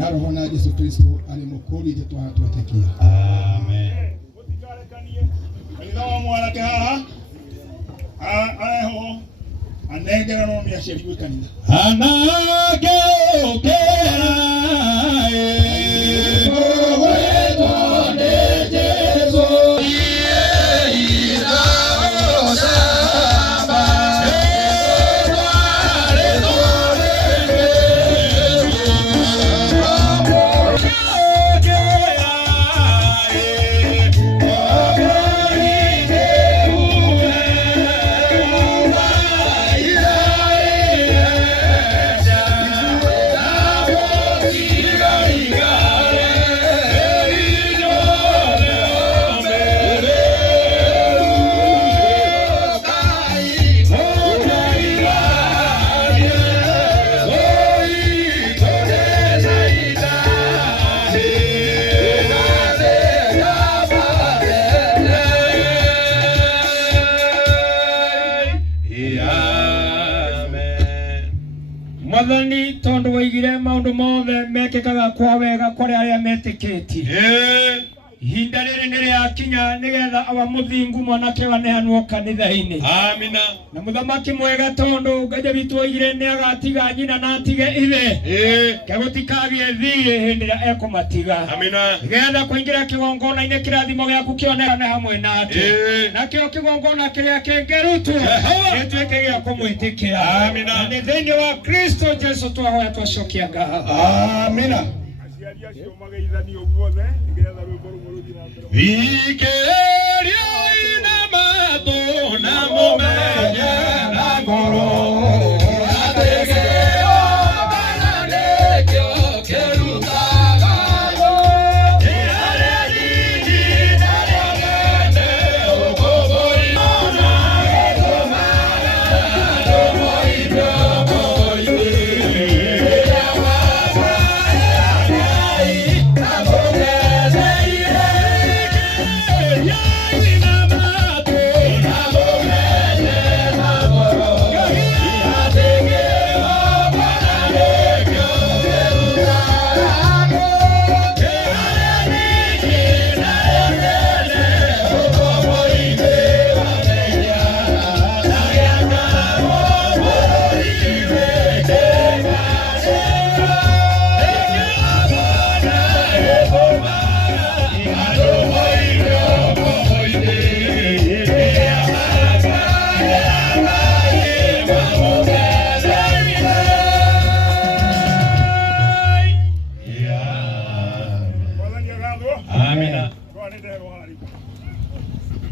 na roho na Yesu Kristo ali mukuri je twatekia. Amen. Utikarekanie kanitha wa mwana ke haha aho anengera no miaciari gwe kanitha Anage okera Mwathani tondu waigire maundu mothe mekikaga kwa wega kuri aria metikiti. Ihinda riri ni riakinya nigetha aba muthingu mwanake wanehanwo kanitha-ini. Amina. Na muthamaki mwega tondu Ngai witu waigire ni agatiga nyina na atige ithe. Kegutikagie thiri hindi ria ekumatiga. Amina. Nigetha kuingira kigongona-ini kirathimo giaku kionekane hamwe nake. Nakio kigongona kiria kingerutwo gituike gia kumwitikira. Amina. Ni thiini wa Kristo Jesu twahoya twacokia ngatho. Amina. aciari acio mageithani ũguothe nĩgetha rwĩmbo rũmwe rũthiĩ na mbere. Vikerio ina mato na mumenye na ngoro ategeo bananekyo kerutaga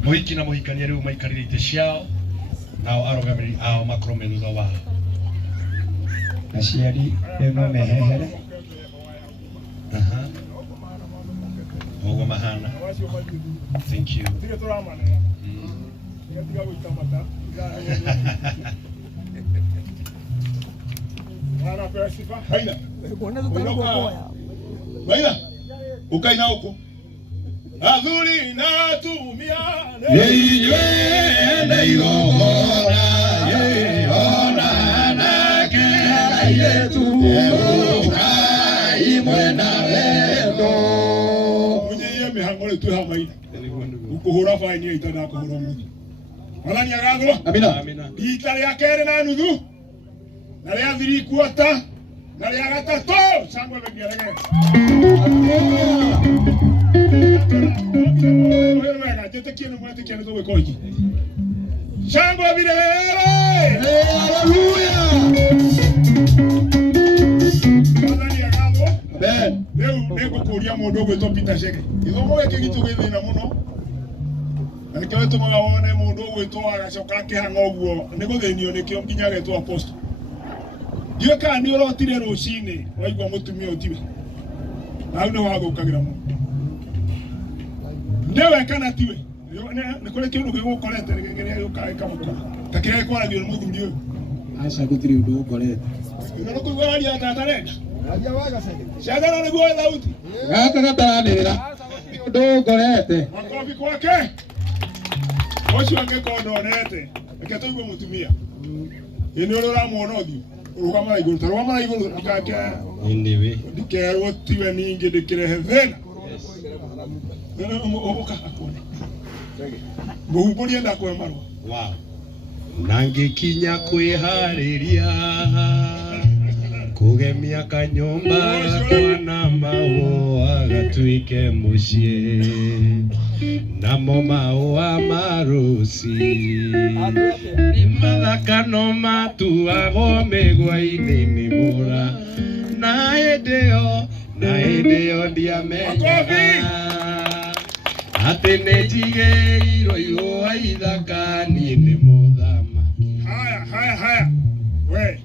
Muhiki na muhikania riu maikarire ite ciao nao arogamiri ao makrome thutha wao. Aciari no mehehere. Ogo mahana. Thank you. Tiga tũramanĩra. Tiga gũita mata. Hana pesifa. Haina. Haina. Ukaina huko. Athuri na tumia yeye ndeigogora ona na kera yetu ukai mwena wendo munyiye mihango ritu hamaina ukuhura faini itada kuhura muthi Mwathani agathwo. Amina. Rita ria keri na nuthu na ria thiri kuota na ria gatatu sangwe begerege Shangwa vile haleluya. Mwathani agathwo. Amen. Leo kuria mundu gwitwo Peter Shege. Ithomo giki gitu githina muno. Na nikio tumaga wone mundu gwitwo agacoka kihanga uguo ni guthinio nikio nginya getwo apostle. Dio ka ni urotire rucini waigwa mutumia utiwe. Na ndio wagũkagira mu. Ndewe kana tiwe. Ni kule kiundu gigukorete gegeria yukae kamukora. Takire kwaragio muthuri uyu. Aca gutiri undu ukorete. Ndio kuigwaria tata renda. Aja waga sasa. Shagara ni gwa thauti. Gaka gataranirira. Undu ukorete. Makofi kwake. Ocio angekondonete. Reke tuigwe mutumia. Ini uri uramuona uthio. Urugama iguru. Tarugama iguru ndikake Indiwe. Ndikerwo tiwe ningi ndikirehe thina. Oka akone. Muhumburie ndakwe marwa. Wow. Nangikinya kwihariria kugemia kanyumba kwa na maua gatuike mucie namo maua marusi ni mathaka no matuagwo mĩgwa-inĩ mĩmũra na hĩndĩ ĩyo ndiamenyaga atĩ nĩ njigĩirwo igũa ithaka niĩ nĩ mũthamaki. Haya. We.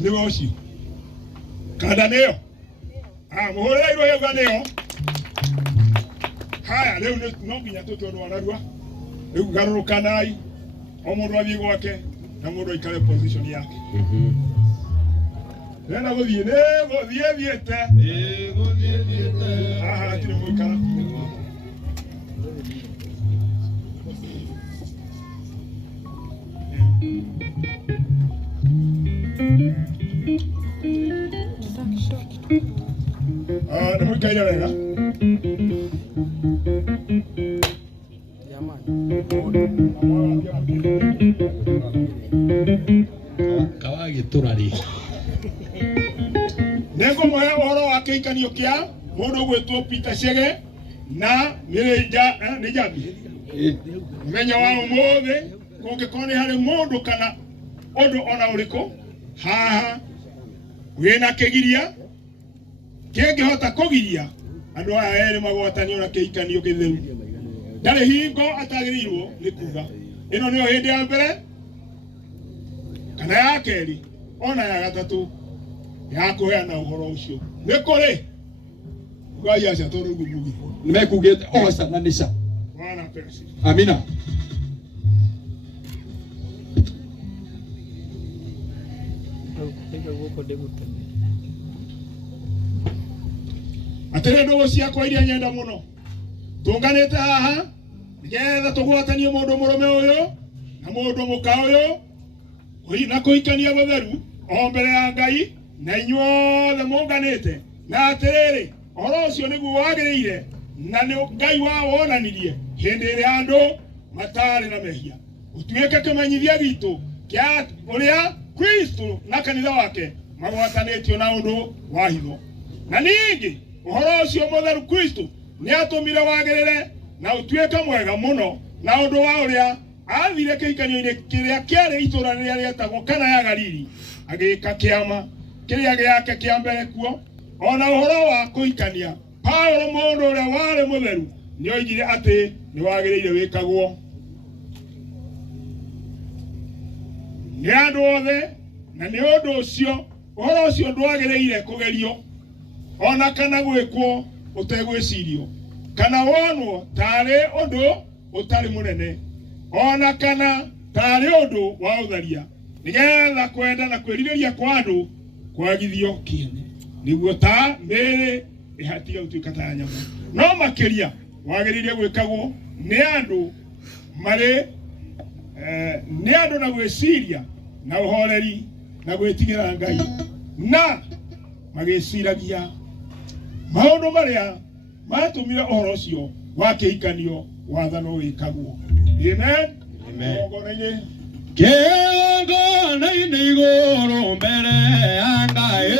Niwe ucio. Kanda nĩyo. Mũhũrĩre irwo yauga nĩyo. Haya, rĩu no nginya tũtwarwo narua. Rĩu garũrũkanai. O mũndũ athiĩ gwake na mũndũ aikare position yake. Nenda gũthiĩ thiĩte. Haha hatirĩ mũikara. Nĩ mũikaire wega. Kawagĩtũra rĩ. Nĩngũmũhe ũhoro wa kĩhikanio kĩa mũndũ ũgwĩtwo Peter Chege na nĩ njambi. Mũthenya wa ũmũthĩ kũngĩkorwo nĩ harĩ mũndũ kana ũndũ ona ũrĩkũ haha wĩna kĩgiria kĩngĩhota kũgiria andũ aya erĩ magwatanio na kĩhikanio gĩtheru, ndarĩ hingo atagĩrĩirwo nĩ kuga. Ĩno nĩyo hĩndĩ ya mbere kana ya kerĩ ona ya gatatũ ya kũheana ũhoro ũcio. Nĩ kũrĩ ngai aca tondũ ngugi Nimekugete oca na nisha. Bwana pesi. Amina. Atĩrĩ ndũgũ ciakwa iria nyenda mũno, tũnganĩte haha nĩgetha tũgwatanie mũndũ mũrũme ũyũ na mũndũ mũka ũyũ na kũhikania gũtheru o mbere ya Ngai na inyuothe mũnganĩte. Na atĩrĩrĩ, ũhoro ũcio nĩguo wagĩrĩire na nĩ Ngai wawonanirie hĩndĩ ĩrĩa andũ matarĩ na mehia, ũtuĩke kĩmenyithia gitũ kĩa ũrĩa Kristo na kanitha wake magwatanĩtio na ũndũ wa hitho. Na ningĩ ũhoro ũcio mũtheru Kristo nĩ atũmire wagĩrĩre na ũtuĩke mwega mũno na ũndũ wa ũrĩa athire kĩhikanio-inĩ kĩrĩa kĩarĩ itũũra rĩrĩa rĩetagwo Kana ya Galili, agĩka kĩama kĩrĩa gĩake kĩa mbere kuo. Ona ũhoro wa kũhikania Paulo mũndũ ũrĩa warĩ mũtheru nĩ oigire atĩ nĩ wagĩrĩire wĩkagwo nĩ andũ othe, na nĩ ũndũ ũcio ũhoro ũcio ndwagĩrĩire kũgerio ona kana gwĩkwo ũtegwĩcirio kana wonwo tarĩ ũndũ ũtarĩ mũnene ona kana tarĩ ũndũ wa ũtharia, nĩgetha kwenda na kwĩrirĩria kwa andũ kwagithio kĩene, nĩguo ta mĩĩrĩ ĩhatige gũtuĩka ta nyamũ. No makĩria wagĩrĩire gwĩkagwo nĩ andũ marĩ nĩ andũ na gwĩciria na ũhoreri na gwĩtigĩra Ngai na magĩciragia maũndũ marĩa matũmire ũhoro ũcio wa kĩhikanio wathano wĩkagwo. Amen. Amen. Kĩongo-inĩ igũrũ mbere ya Ngai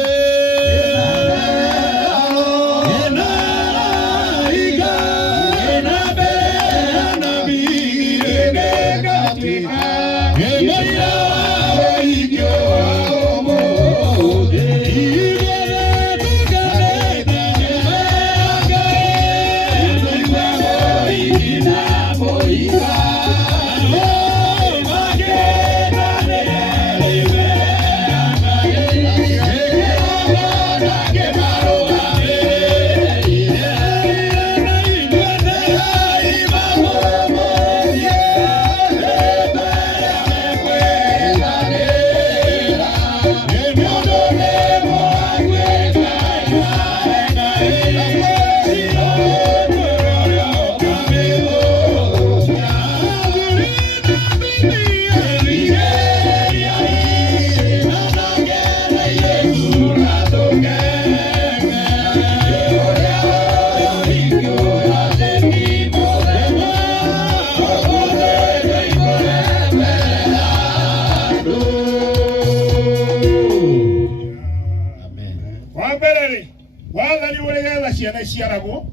Wambere wathani uregetha ciana ciaragwo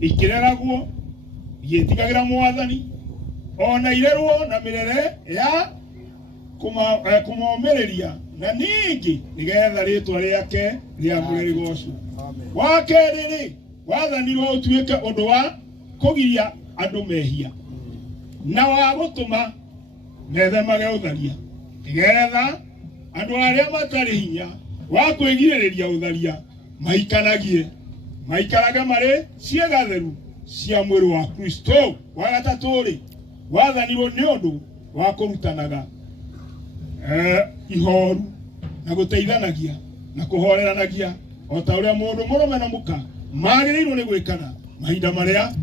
ikireragwo igitigagira mwathani ona irerwo na mirere ya kumomereria na ningi nigetha ritwa riake riamurigocwo. Wa keriri wathanirwo utuike undu wa kugiria andu mehia na wa gutuma methemage utharia nigetha andu aria matari hinya wa kwigiriria utharia maikarage mari ciega theru cia mwiri wa Kristo. Wa gatatu ri wathanirwo ni undu wa kurutanaga ihoru na guteithanagia na kuhoreranagia o ta uria mundu murume na muka magiriirwo ni gwikana mahinda maria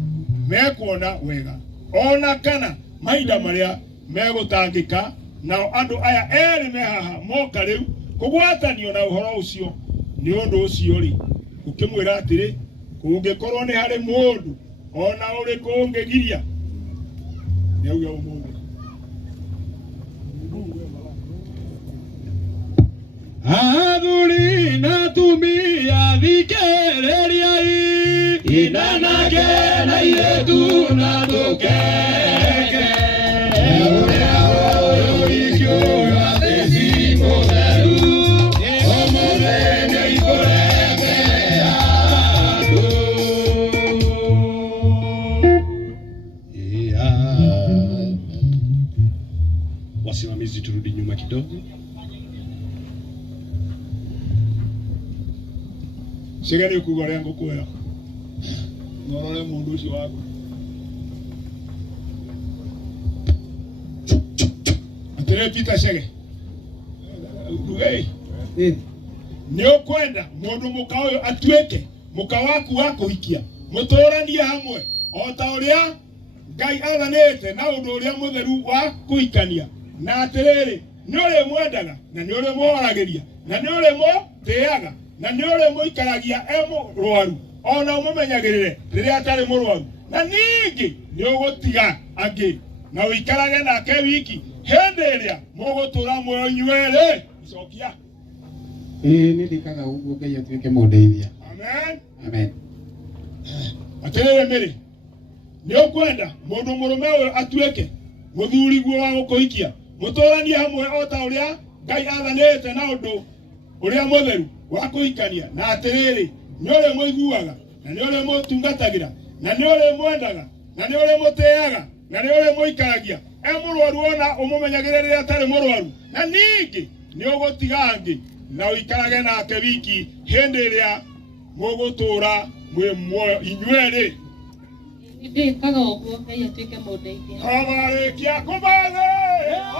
mekuona wega ona kana mahinda maria megutangika. Nao andu aya eri mehaha moka riu kugwatanio na uhoro ucio ni undu ucio ri ukimwira atiri kungikorwo ni hari mundu ona uri kungigiria ni auga umundu Athuri na tumia thikiriria inanage na iretu na tukeke uria uyu icio atezi mutheru omurene ikorete andu. Wasimamizi, turudi nyuma kidogo. Shegani ukugorea ngukwera norore mundu ucio wako atire Peter Shege ni ukwenda mundu muka uyu atuike muka waku wa kuhikia muturanie hamwe o ta uria Ngai athanite na undu uria mutheru wa kuhikania na atiriri ni uri mwendaga na ni uri muhoragiria na ni uri mutiaga na ni uri muikaragia murwaru ona umumenyagirire riria atari murwaru na ningi ni ugutiga angi na uikarage nake wiki hindi iria mugutura muoyo nywere icokia. Ni ndikaga uguo Ngai atuike mundeithia. Amen. Amen. Atiriri miri ni ukwenda mundu murume uyu atuike muthuri guo wa gukuhikia muturanie hamwe o ta uria Ngai athanite na undu uria mutheru wa kuhikania na atiriri ni uri muiguaga na ni uri mutungatagira na ni uri mwendaga na ni uri muteaga na ni uri muikaragia murwaru ona umumenyagire riria atari murwaru na ningi ni ugutiga angi na uikarage nake wiki hindi iria mugutura mwi muoyo inyueri. Ndikaga uguo Ngai atuike mundeithia. Kabarikia kubathe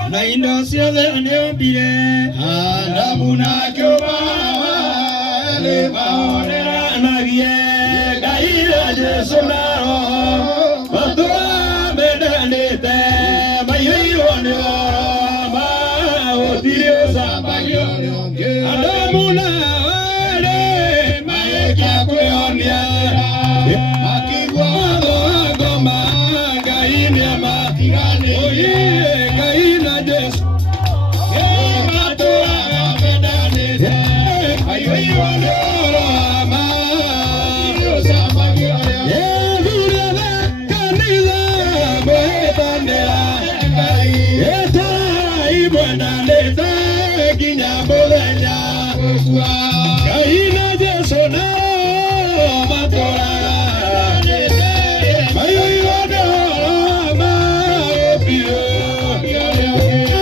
na indo ciothe ni ombire Adamu na Kiuba ni mahoreranagie Ngai na Jesu na Roho matura mendanite maiyirwo ni goro magutiri ucambagio Adamu na were magĩkia kwĩyonia makigua watho wa ngoma Ngai nĩamatiganĩirie Ngai na Jesu matũraga mendanĩte maiyirwo nĩ goro magutiri ucambagio ethurĩre kanitha mwĩtanĩra ĩtarai mwendanĩte nginya mũthenya ũkua Ngai na Jesu nao matũraga maiyirwo nĩ goro magũthiĩ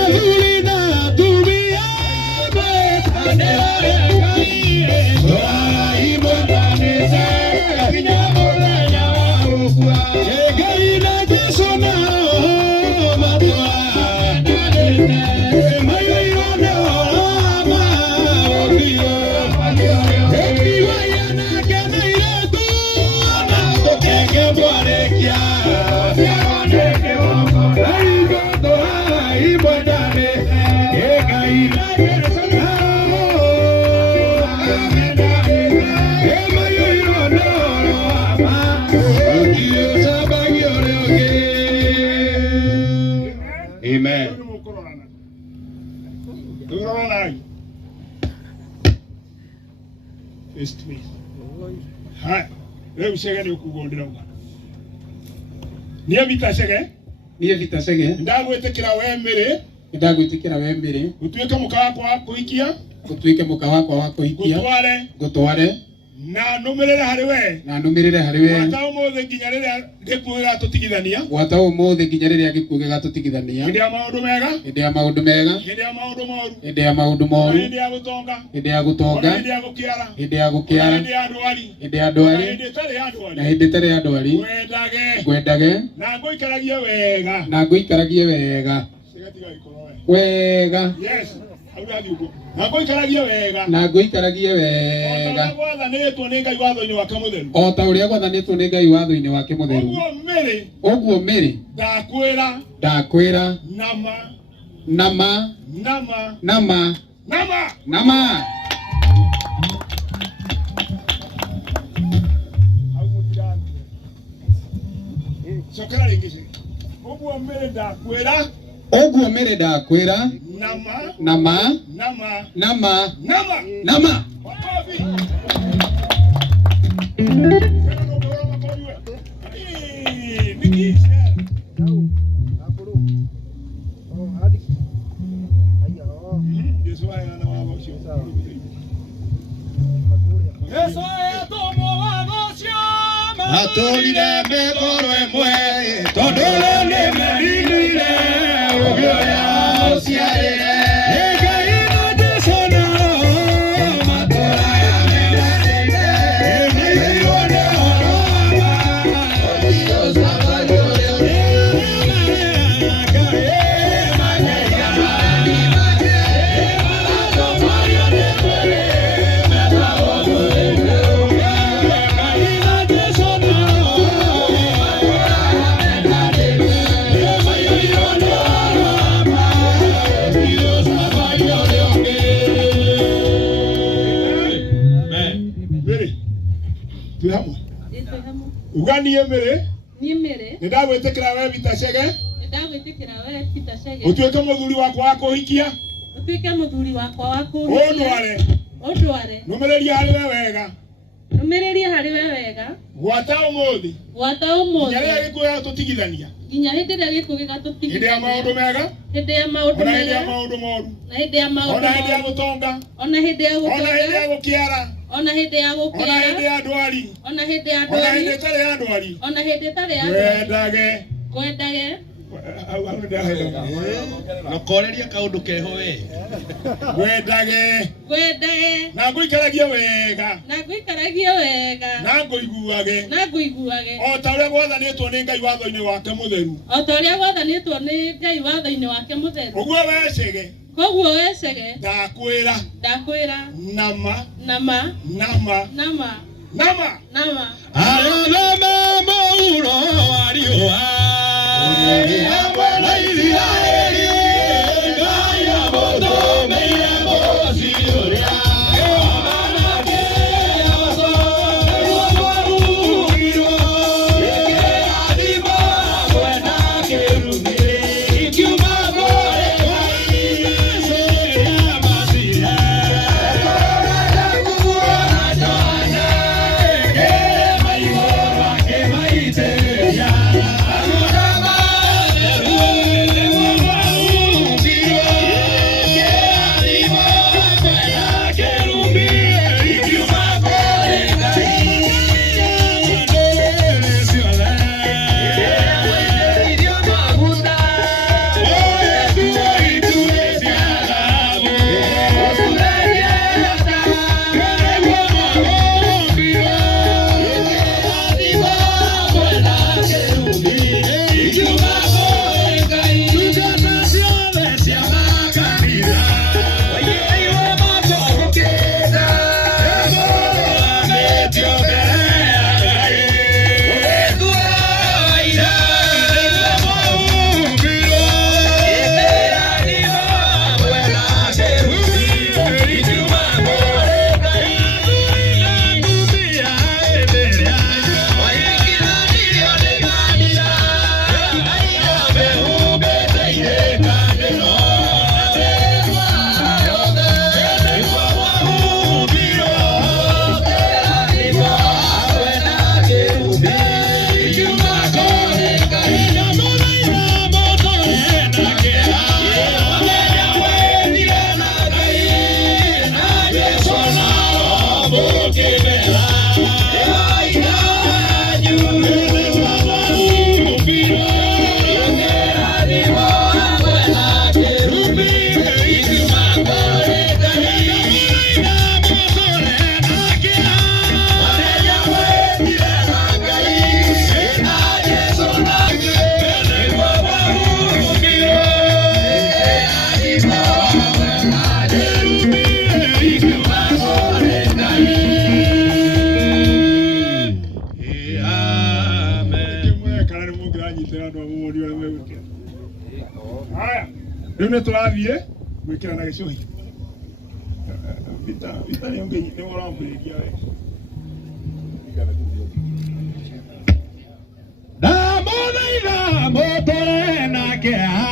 athuri na atumia mwĩtanĩra tũragai mwendanĩte nginya mũthenya wa gũkua Ngai na Jesu nao matũraga maiyirwo nĩ goro magũthiĩ ĩkiwaiya nake na iretu na tũkenge mwarĩkia ciarwo nĩ kĩgongona naithuĩ tũragai mwendanĩte Ngai na Jesu nao mendanĩte maiyirwo nĩ goro magũthiĩ ũcambagio ũrĩa ũngĩ. Amen. face to face. Hai, leo shege ni ukugondera uga. Niye bita shege? Niye bita shege? Ndagwetekera wemere. Ndagwetekera wemere. Utuweke muka wako wa kuhikia. Utuweke muka wako wa kuhikia. Gutware. Na numerere hariwe. Na numerere hariwe. Wata umothe nginya riria gikuo gatutigithania. Wata umothe nginya riria gikuo gatutigithania. Hĩndĩ ya maundu mega. Hĩndĩ ya maundu mega. Hĩndĩ ya maundu moru. Hĩndĩ ya maundu moru. Hĩndĩ ya gutonga. Hĩndĩ ya gutonga. Hĩndĩ ya gukiara. Hĩndĩ ya gukiara. Hĩndĩ ya ndwari. Hĩndĩ ya ndwari. Hĩndĩ tari ya ndwari. Na hĩndĩ tari ya ndwari. Gwendage. Na nguikaragie wega. Na nguikaragie wega. Wega. Yes. Na nguikaragie wega. Na nguikaragie wega. O ta uria gwathanĩtwo nĩ Ngai watho-inĩ wake mũtheru. Ũguo mĩrĩ. Ndakwĩra. Nama. Sokera ringi. Ũguo mĩrĩ ndakwĩra. Ũguo mĩrĩ ndakwĩra. Nama. Atolire megoro emwe tondole ne medinire obyo ya osiare egaino de sono matora ya medinire emeyo de oroma Dios abayore Ugani yemere? Niemere. Ndagwetekera we bita shege? Ndagwetekera we bita shege. Utuweke muthuri wakwa wa kuhikia? Utuweke muthuri wakwa wa kuhikia. Ondware. Numereria hari we wega. Numereria hari we wega. Gwata umuthi. Nginya riria gikuo gatutigithania. Nginya hindi riria gikuo gatutigithania. Hĩndĩ ya maundu mega. Hĩndĩ ya maundu mega. Hĩndĩ ya maundu moru. Na hĩndĩ ya maundu moru. Ona hĩndĩ ya gutonga. Ona hĩndĩ ya gutonga. Ona hĩndĩ ya gukiara. Ona hĩndĩ ya gukiara. Ona hĩndĩ ya ndwari. Ona hĩndĩ ya ndwari. Ona hĩndĩ tari ya ndwari. Ona hĩndĩ tari ya ndwari. Gwendage. Nokoreria kaundu keho we. Gwendage. Na nguikaragie wega. Na nguiguage. O ta uria gwathanĩtwo nĩ Ngai watho-inĩ wake mũtheru. Ũguo we shege. Koguo we shege. Ndakwĩra. Nama. Alama mauro ariwa. Rĩu nĩ tũrathiĩ gwĩkĩra na gĩcũhĩ. Vita nĩ ũrambĩrĩria we. Ndamũthaitha mũtũre na kĩeha.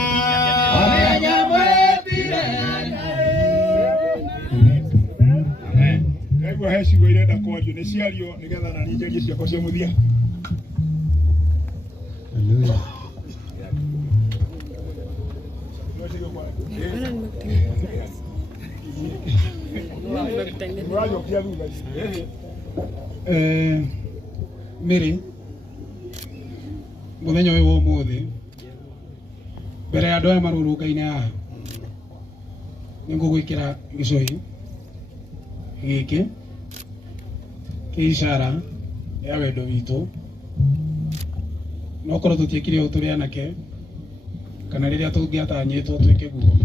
Nĩguo he ciugo irenda kwario nĩ ciario nĩgetha na niĩ njarie ciakwa cia mũthia. Mary muthenya ũyũ wa ũmũthĩ mbere ya andũ aya marũrũnga-inĩ haha nĩ ngũgwĩkĩra gĩcũhĩ gĩkĩ kĩ ishara ya wendo witũ, no korwo tũtiekire ũũ tũrĩ anake kana rĩrĩa tũngĩatanyĩtwo twĩke guo,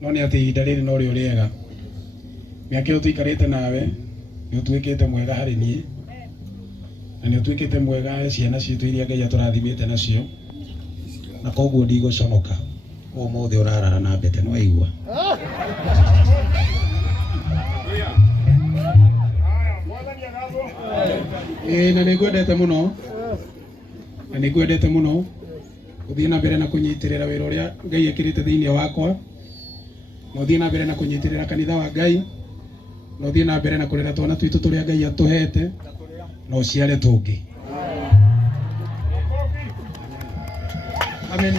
no nĩ atĩ ihinda rĩrĩ no rĩo rĩega. Mĩaka ĩyo tũikarĩte nawe nĩ ũtuĩkĩte mwega harĩ niĩ na nĩ ũtuĩkĩte mwega he ciana citũ iria Ngai atũrathimĩte nacio, na koguo ndigũconoka ũmũthĩ ũrarara na mbete nĩ waigua. Na nĩngwendete mũno na nĩngwendete mũno ũthiĩ na mbere na kũnyitĩrĩra wĩra ũrĩa Ngai ekĩrĩte thĩinĩ wakwa, na ũthiĩ na mbere na kũnyitĩrĩra kanitha wa Ngai, na ũthiĩ na mbere na kũrera twana twitũ tũrĩa Ngai atũhete na ũciare tũngĩ. Amen.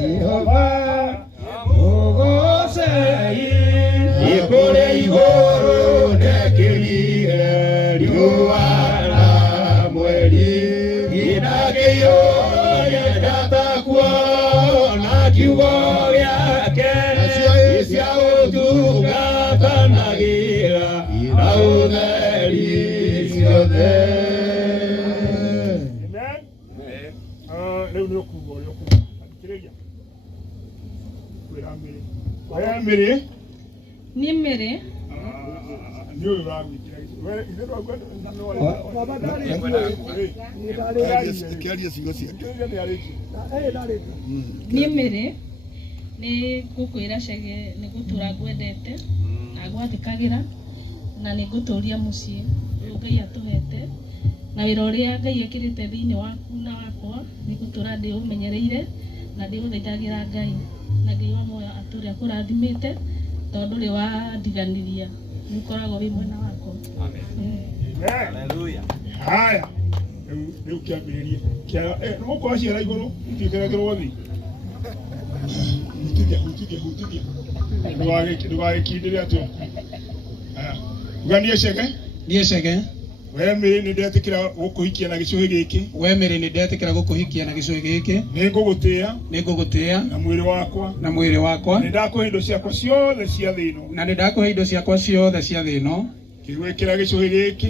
Jehova ugocei ikũrĩ igũrũ ndekĩrire riũa na mweri, gĩthagĩyo gĩenda kuona kiugo gĩake cia ũtungatanagĩra na ũtheri ciothe. Rĩu nĩ ũkuuga ũrĩa ũkuuga thikĩrĩria kwĩra Mary Niĩ Mary nĩ ũyũ ũramwĩkĩra Niĩ Mary nĩ ngũkwĩra Chege nĩ gũtũra ngwendete na ngwathĩkagĩra na nĩ ngũtũria mũciĩ ũyũ Ngai atũhete, na wĩra ũrĩa Ngai ekĩrĩte thĩinĩ waku na wakwa nĩ gũtũra ndĩ ũmenyereire na ndĩ ũthaithagĩra Ngai, na Ngai wa muoyo atũre akũrathimĩte tondũ ndũrĩ wandiganiria, nĩ ũkoragwo wĩ mwena wakwa. Haleluya. Haya, rĩu kĩambĩrĩrie nĩ gũkorwo ciara igũrũ itikerekerwo thĩ. Hutithia ndũgagĩkindĩre atĩa. Uganie Chege. Niĩ Chege we Mary nĩ ndetĩkĩra gũkũhikia na gĩcũhĩ gĩkĩ. we Mary nĩ ndetĩkĩra gũkũhikia na gĩcũhĩ gĩkĩ. Nĩ ngũgũtĩĩa na mwĩrĩ wakwa. Nĩ ndakũhe indo ciakwa ciothe cia thĩ ĩno. na nĩ ndakũhe indo ciakwa ciothe cia thĩ ĩno. Ngĩgwĩkĩra gĩcũhĩ gĩkĩ.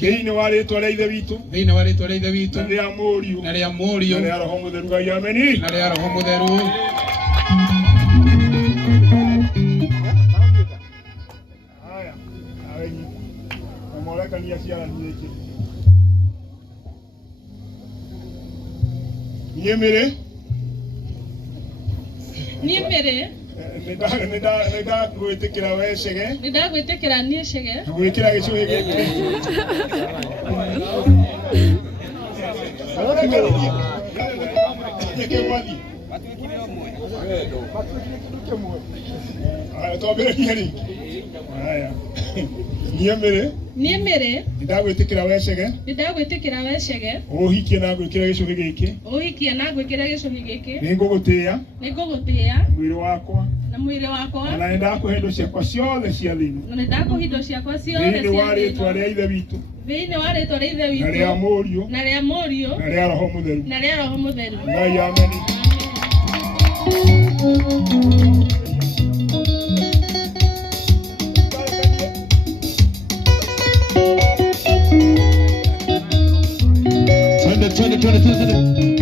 Thĩinĩ wa rĩĩtwa rĩa Ithe witũ. Na rĩa Mũriũ. Na rĩa Mũriũ. Na rĩa Roho Mũtheru. Ngai ameni. Na rĩa Roho Mũtheru. Haya. Awenyi. Na mwarekania ciara nyingĩ. Niĩ Mary. Nĩ ndagwĩtĩkĩra we Chege. Nĩ ndagwĩtĩkĩra niĩ Chege. Gwĩkĩra gĩcũhĩ gĩkĩ. Twambĩrĩrie rĩngĩ. Haya. Niĩ Mary. Nĩ ndagwĩtĩkĩra we Chege. Ũhikie na gwĩkĩra gĩcũhĩ gĩkĩ. Nĩ ngũgũtĩĩa. Mwĩrĩ wakwa. Na nĩ ndakũhe indo ciakwa ciothe cia thĩ ĩno. Thĩinĩ wa rĩĩtwa rĩa Ithe witũ. Na rĩa Mũriũ. Na rĩa Roho Mũtheru. Ngai ameni. Twende.